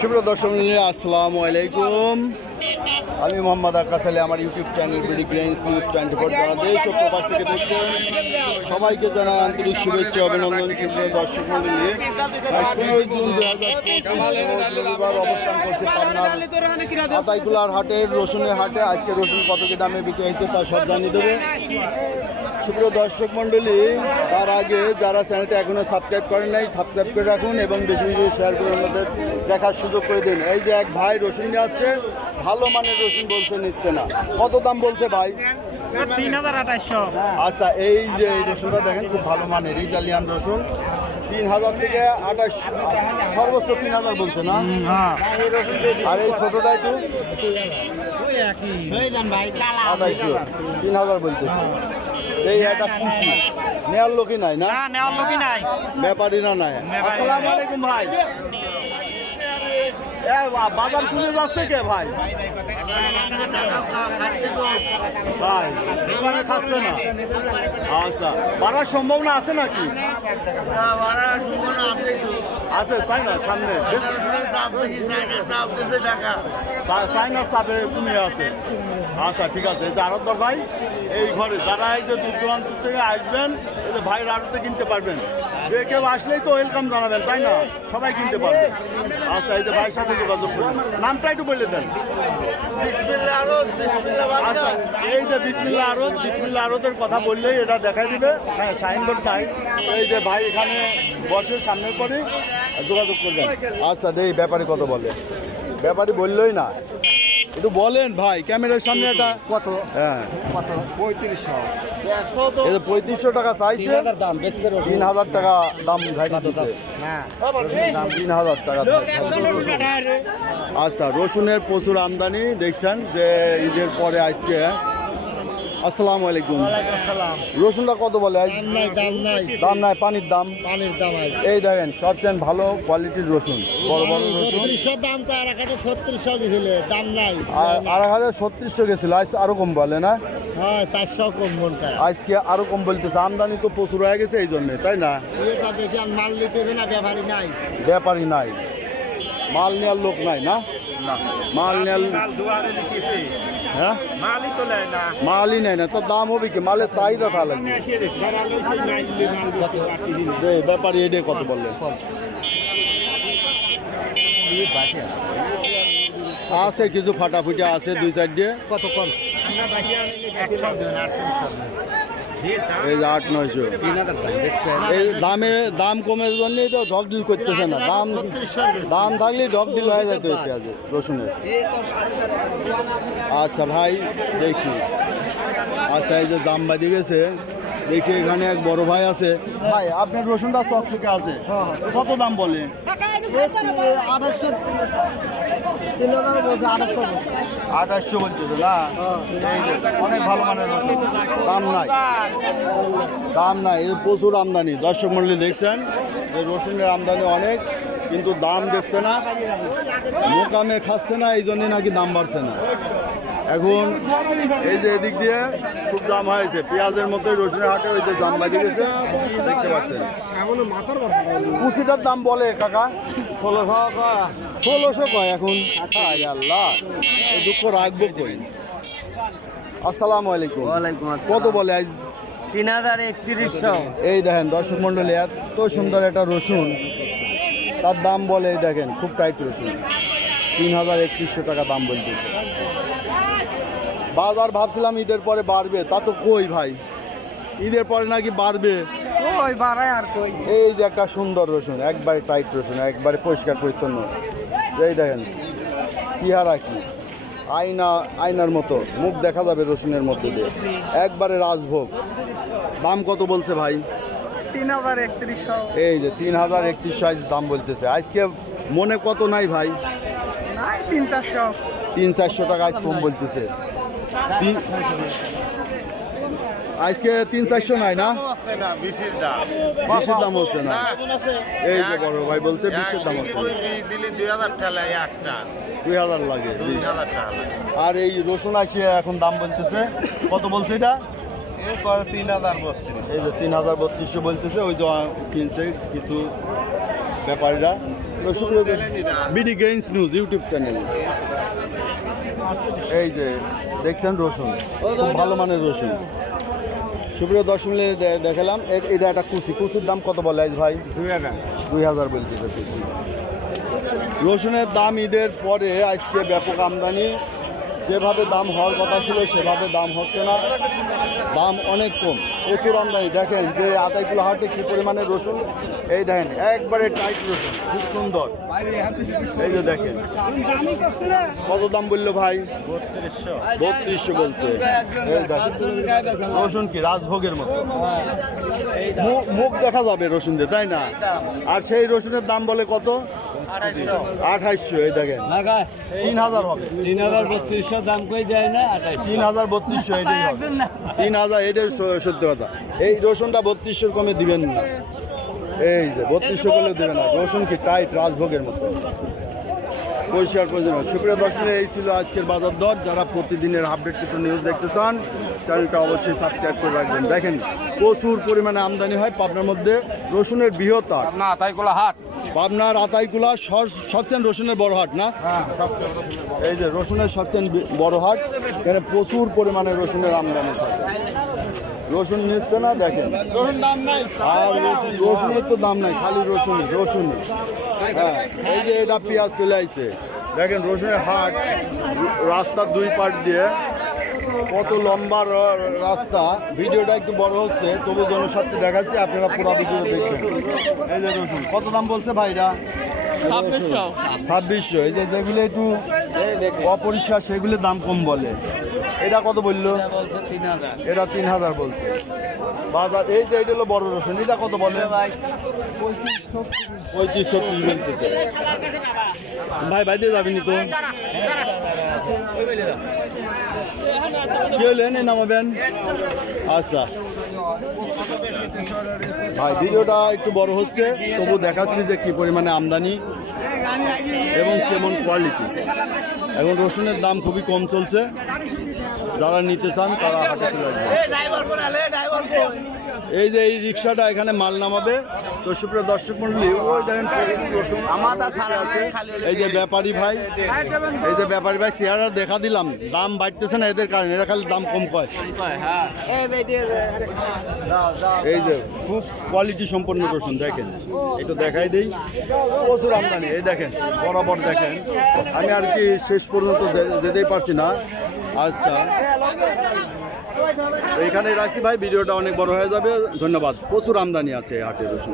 সুপ্রিয় দর্শক, আসসালামু আলাইকুম। আমি মোহাম্মদ আকাশ আলী, আমার ইউটিউব চ্যানেল বিডি গ্রেন্স নিউজ 24 যারা দেশ ও প্রবাস থেকে দেখছেন সবাইকে জানাই আন্তরিক শুভেচ্ছা অভিনন্দন। সুপ্রিয় দর্শক মন্ডলী, 15 জুন 2025 রবিবার অবস্থান করছে পাবনার আতাইকুলার হাটের রসুনের হাটে। আজকে রসুন কত কি দামে বিক্রি হয়েছে তা সব জানিয়ে দেবে। সুপ্রিয় দর্শক মন্ডলী, তার আগে যারা চ্যানেলটা এখনও সাবস্ক্রাইব করেন নাই সাবস্ক্রাইব করে রাখুন এবং বেশি বেশি শেয়ার করে আমাদের দেখার সুযোগ করে দিন। এই যে এক ভাই রসুন নিয়ে আসছে, ভালো মানের রসুন বলছে নিচ্ছে না। কত দাম বলছে ভাই? ৩,২৮০০। আচ্ছা, এই যে এই রসুনটা দেখেন, খুব ভালো মানের ইটালিয়ান রসুন। ৩,০০০ থেকে ২৮, সর্বোচ্চ ৩,০০০ বলছে না? আর এই ছোটোটা একটু ২৮০০, ৩,০০০ বলতেছে। এই একটা খুশি নেওয়ার লোকই নাই না? নেওয়ার লোকই নাই, ব্যাপারীরা নাই। আসসালামু আলাইকুম ভাই। বাজার খুলে যাচ্ছে কে ভাই? ভাই দোকানে খাচ্ছে না? আচ্ছা, বাড়ার সম্ভাবনা আছে নাকি? আছে, তাই না? সামনে চাইনার চাপে কমে আছে। আচ্ছা ঠিক আছে। এই যে আরতদার ভাই, এই ঘরে যারা এই যে দূর দূরান্ত থেকে আসবেন, এই যে ভাইয়ের আড়তে কিনতে পারবেন। যে কেউ আসলেই তো ওয়েলকাম জানাবেন, তাই না? সবাই কিনতে পারবেন। আচ্ছা, এই যে ভাইয়ের সাথে যোগাযোগ করুন। নামটা একটু বলে দেন। আচ্ছা, এই যে বিসমিল্লাহ আড়ত, বিসমিল্লাহ আড়তের কথা বললেই এটা দেখাই দিবে। হ্যাঁ, সাইনবোর্ড নাই। এই যে ভাই এখানে বসে সামনের পরে যোগাযোগ করবেন। আচ্ছা, দেই ব্যাপারে কত বলে? ব্যাপারী বললোই না, একটু বলেন ভাই ক্যামেরার সামনে। এটা কত? হ্যাঁ, ৩৫০০ টাকা চাইছে। ৩,০০০ টাকা দাম ঘাইতে দিচ্ছে। ৩,০০০ টাকা। আচ্ছা, রসুনের প্রচুর আমদানি দেখছেন যে ঈদের পরে আজকে। আসসালামু আলাইকুম। রসুনটা কত বলে? দাম নাই, পানির দাম। এই দেখেন সবচেয়ে ভালো কোয়ালিটির রসুন, বড় বড় রসুন। দাম তো আর 3600 গেছিল, দাম নাই। আর 3600 গেছিল, আজ আরো কম বলে না? হ্যাঁ, 400 কম বলতে। আজকে আরো কম বলতেছে। আমদানি তো প্রচুর হয়ে গেছে এই জন্য, তাই না? বেশি মাল নিতেছে না, ব্যাপারী নাই। ব্যাপারী নাই, মাল নেওয়ার লোক নাই না? মাল নেওয়ার, হ্যাঁ মালই নেয় না। তো দাম হবে কি? মালের চাহিদা তা লাগবে। ব্যাপারী এডে কত বললেন? আছে কিছু ফাটাফুটি আছে, 2-4 কত কম? এই যে 8-900। এই দাম কমের জন্যই তো ডগ ডিল করতেছে না। দাম থাকলে ডগ ডিল হয়ে যেত এই পেঁয়াজে, রসুনের। আচ্ছা ভাই দেখি। আচ্ছা, এই যে দাম বাড়ি গেছে দেখি। এখানে এক বড় ভাই আছে। ভাই আপনার রসুনটা চক থেকে আছে, কত দাম বলে? 2800 বলতেছে না? অনেক ভালো মানের রসুন, দাম নাই, দাম নাই। এই প্রচুর আমদানি। দর্শক মন্ডলী দেখছেন যে রসুনের আমদানি অনেক, কিন্তু দাম দিচ্ছে না, মোকামে খাচ্ছে না, এই জন্যে নাকি দাম বাড়ছে না। এখন এই যে এদিক দিয়ে খুব দাম হয়েছে পেঁয়াজের মতোই রসুনের হাটে। ওই যে দাম বাড়িয়ে গেছে, দেখতে পাচ্ছেন। কুচিটার দাম বলে কাকা 1600 কয় এখন। আল্লাহ, এই দুঃখ রাখবো কই? আসসালামু আলাইকুম। কত বলে আজ? ৩,৩১০০। এই দেখেন দর্শক মন্ডলী, এত সুন্দর একটা রসুন, তার দাম বলে এই দেখেন, খুব টাইট রসুন। ৩,৩১০০ টাকা দাম বলতেছে। বাজার ভাবছিলাম ঈদের পরে বাড়বে, তা তো কই ভাই, ঈদের পরে নাকি বাড়বে। এই যে একটা সুন্দর রসুন, একবারে টাইট রসুন, একবারে পরিষ্কার পরিচ্ছন্ন। এই দেখেন চেহারা কি আয়নার মতো, মুখ দেখা যাবে রসুনের মধ্যে দিয়ে, একবারে রাজভোগ। দাম কত বলছে ভাই? ৩,৩১০০। এই যে ৩,৩১০০ আজ দাম বলতেছে। আজকে মনে কত নাই ভাই? 300-400 টাকা আজ কম বলতেছে। আজকে 300-400 নাই না? বেশির দাম হচ্ছে না। এই যে বড় ভাই বলছে বেশির দাম হচ্ছে। 2000 লাগে। আর এই রসুন আছে এখন দাম বলতেছে কত বলছে? এটা ৩,০৩২। এই যে 3,332 বলতেছে। ওই যে কিনছে কিছু ব্যাপারীরা। তো সুপ্রিয় BD grains news YouTube channel. এই যে দেখছেন রসুন, খুব ভালো মানের রসুন। সুপ্রিয় দর্শক মিলে দেখালাম এটা একটা কুচির দাম কত বলে আজ ভাই? 2000 বলতে কুচি। রসুনের দাম ঈদের পরে আজকে ব্যাপক আমদানি, যেভাবে দাম হওয়ার কথা ছিল সেভাবে দাম হচ্ছে না, দাম অনেক কম, প্রচুর আমদানি। দেখেন যে আতাইকুলা হাটে কী পরিমাণে রসুন, এই দেখেন একবারে টাইট রসুন, খুব সুন্দর। এই যে দেখেন কত দাম বললো ভাই? 3200 বলছে। এই দেখেন রসুন কি রাজভোগের মতো, মুখ দেখা যাবে রসুন দিয়ে, তাই না? আর সেই রসুনের দাম বলে কত? 2800। এই দেখেন 3000 হবে। 3200 দাম কই যায় না 3200 এটাই হবে। 3000 এটাই সত্যি কথা। এই রসুনটা 3200 কমে দিবেন না, এই যে 3200 করলেও দেবে না। রসুন কি টাইট রাজভোগের মতো, পরিষ্কার প্রয়োজন। সুপ্রিয় দর্শক, এই ছিল আজকের বাজার দর। যারা প্রতিদিনের আপডেট কিছু নিউজ দেখতে চান চ্যানেলটা অবশ্যই সাবস্ক্রাইব করে রাখবেন। দেখেন প্রচুর পরিমাণে আমদানি হয় পাবনার মধ্যে, রসুনের বৃহত্তর আতাইকুলা হাট। পাবনার আতাইকুলা সবচেয়ে রসুনের বড় হাট না? এই যে রসুনের সবচেয়ে বড় হাট, এখানে প্রচুর পরিমাণে রসুনের আমদানি থাকে। রসুন নিচ্ছে না দেখেন, আর রসুনের তো দাম নাই, খালি রসুন। হ্যাঁ, এই যে এটা পেঁয়াজ চলে আসছে, দেখেন রসুনের হাট, রাস্তার দুই পাশ দিয়ে কত লম্বা রাস্তা। ভিডিওটা একটু বড় হচ্ছে, তবু জনস্বার্থে দেখাচ্ছে, আপনারা পুরো ভিডিও দেখবেন। এই যে রসুন কত দাম বলছে ভাইরা? 2600। এই যে যেগুলো একটু অপরিষ্কার সেগুলোর দাম কম বলে। এটা কত বললো? এটা 3000 বলছে বাজার। এই যে এটা হলো বড় রসুন, এটা কত বলে? 3530 বলতেছে। ভাই দিয়ে যাবেনি তো? কি হলেন নামাবেন? আচ্ছা ভাই, ভিডিওটা একটু বড় হচ্ছে, তবু দেখাচ্ছি যে কি পরিমাণে আমদানি এবং কেমন কোয়ালিটি। এখন রসুনের দাম খুবই কম চলছে, যারা নিতে চান তারা হাটে চলে আসবে। এই যে এই রিক্সাটা এখানে মাল নামাবে। তো সুপ্রিয় দর্শক মন্ডলী, ওই দেখেন রসুন আছে। এই যে ব্যাপারী ভাই, চেহারা দেখা দিলাম, দাম বাড়তেছে না এদের কারণে, এরা খালি দাম কম কয়। এই যে খুব কোয়ালিটি সম্পন্ন রসুন, দেখেন একটু দেখাই দিই, প্রচুর আমদানি। এই দেখেন বরাবর দেখেন, আমি আর কি শেষ পর্যন্ত যেতেই পারছি না। আচ্ছা এইখানে রাখছি ভাই, ভিডিওটা অনেক বড় হয়ে যাবে। ধন্যবাদ। প্রচুর আমদানি আছে হাটে রসুন।